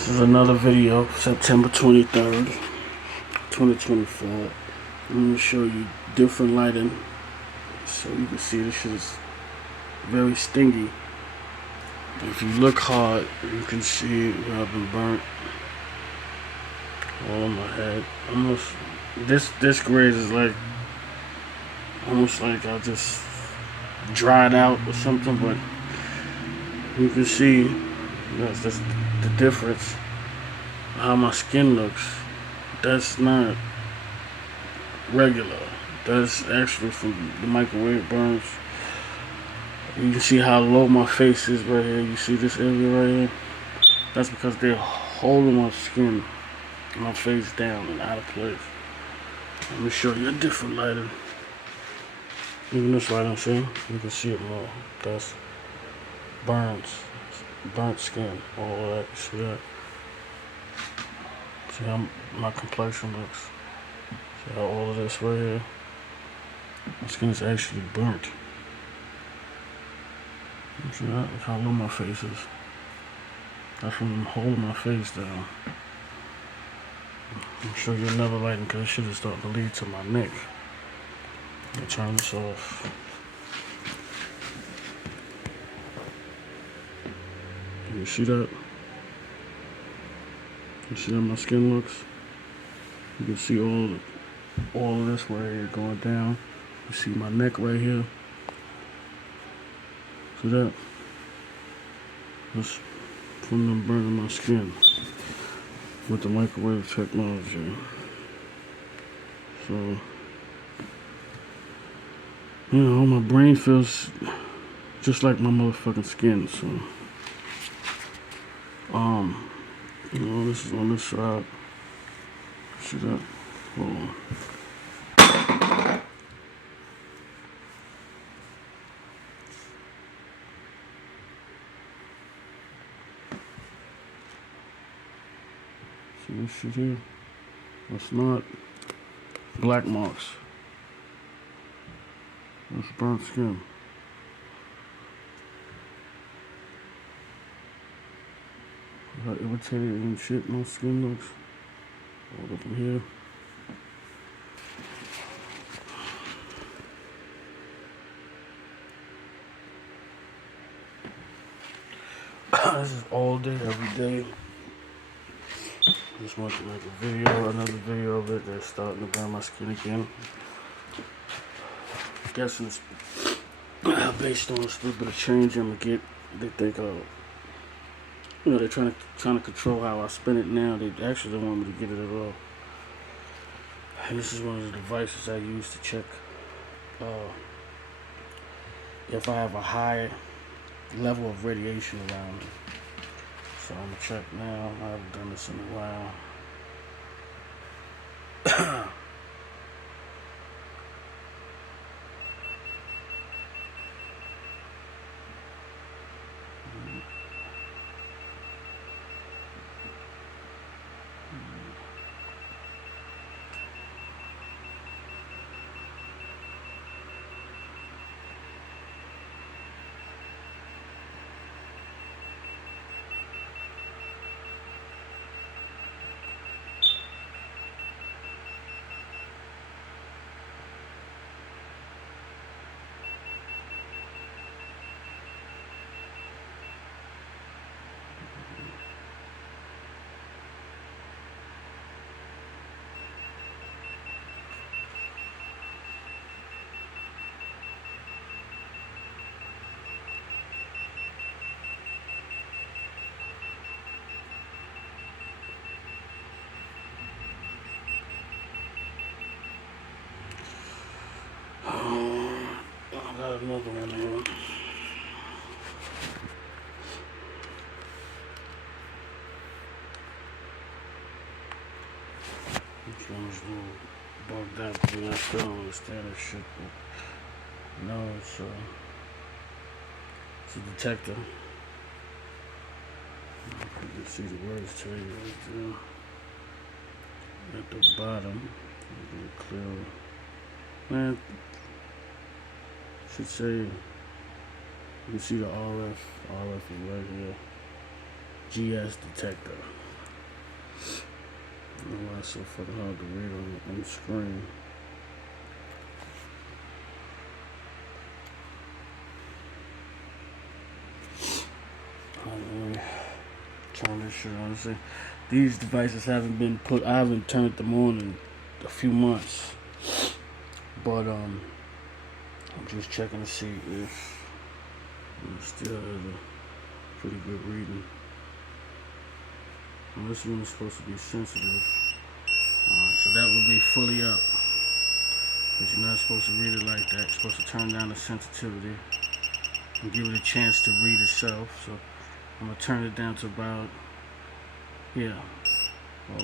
This is another video, September 23rd, 2024. I'm going to show you different lighting so you can see this shit is very stingy. If you look hard, you can see where I've been burnt all on my head. Almost, this grade is like, almost like I just dried out or something, but you can see that's just the difference how my skin looks. That's not regular. That's actually from the microwave burns. You can see how low my face is right here. You see this area right here? That's because they're holding my skin, my face down and out of place. Let me show you a different lighting. Even this lighting, see? You can see it more. That's burns. Burnt skin. All of that. You see that? See how my complexion looks? See how all of this right here? My skin is actually burnt. You see that? Look how low my face is. That's from them holding my face down. I'm sure you'll never lighten because this shit is starting to lead to my neck. Let me turn this off. You see that? You see how my skin looks? You can see all of this right here going down. You see my neck right here. See that? That's from them burning my skin with the microwave technology. So, you know, my brain feels just like my motherfucking skin. So, you know, this is on this side. See that? Hold on. See this shit here? That's not black marks. That's burnt skin. How irritated and shit my skin looks. All up in here. This is all day, every day. Just want to make a video, another video of it that's starting to burn my skin again. I guess it's based on a little bit of change I'm gonna get. They think, you know, they're trying to control how I spin it now. They actually don't want me to get it at all. And this is one of the devices I use to check if I have a high level of radiation around me. So I'm gonna check now. I haven't done this in a while. I got another one here. This one's a little bugged out because I still don't understand this shit. But no, it's a detector. You can see the words tell you right there. At the bottom, clear. Man, should say, you can see the RF is right here. GS detector. I don't know why it's so fucking hard to read on the screen. Turn this shit on. See, these devices haven't been put. I haven't turned them on in a few months, but I'm just checking to see if it still has a pretty good reading. And this one is supposed to be sensitive, so that would be fully up. But you're not supposed to read it like that. You're supposed to turn down the sensitivity and give it a chance to read itself. So I'm gonna turn it down to about, yeah. No.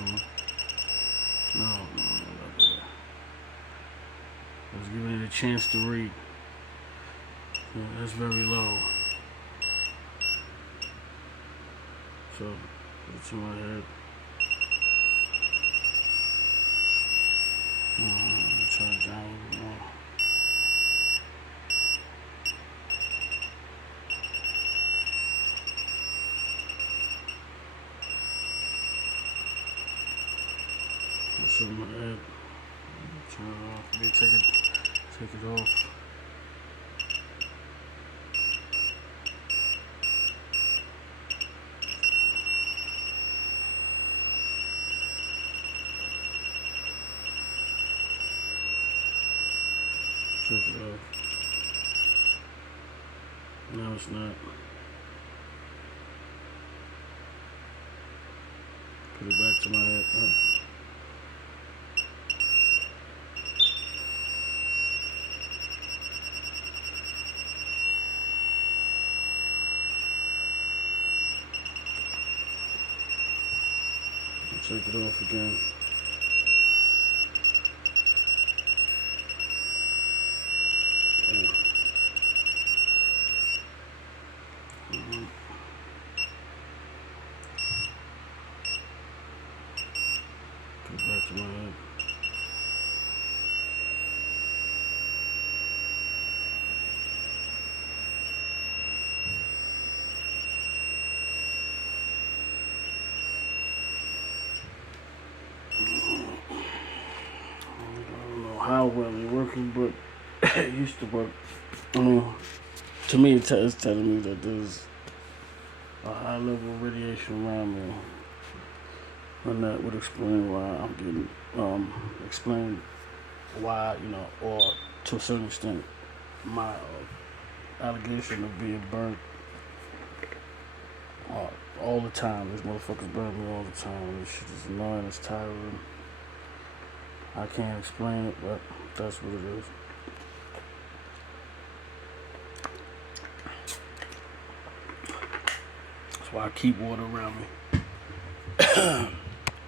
I was giving it a chance to read. Yeah, that's very low. So put it to my head. Let me turn it down a little bit more. What's up, my head? Turn it off. Maybe take it off. Check it off. No, it's not. Put it back to my head. Take it off again. Okay. Put it back to my head. I don't know how well it's working, but it used to work. To me, it's telling me that there's a high level of radiation around me, and that would explain why I'm getting explain why, or to a certain extent, my allegation of being burnt all the time. These motherfuckers burn me all the time. This shit is annoying. It's tiring. I can't explain it, but that's what it is. That's why I keep water around me.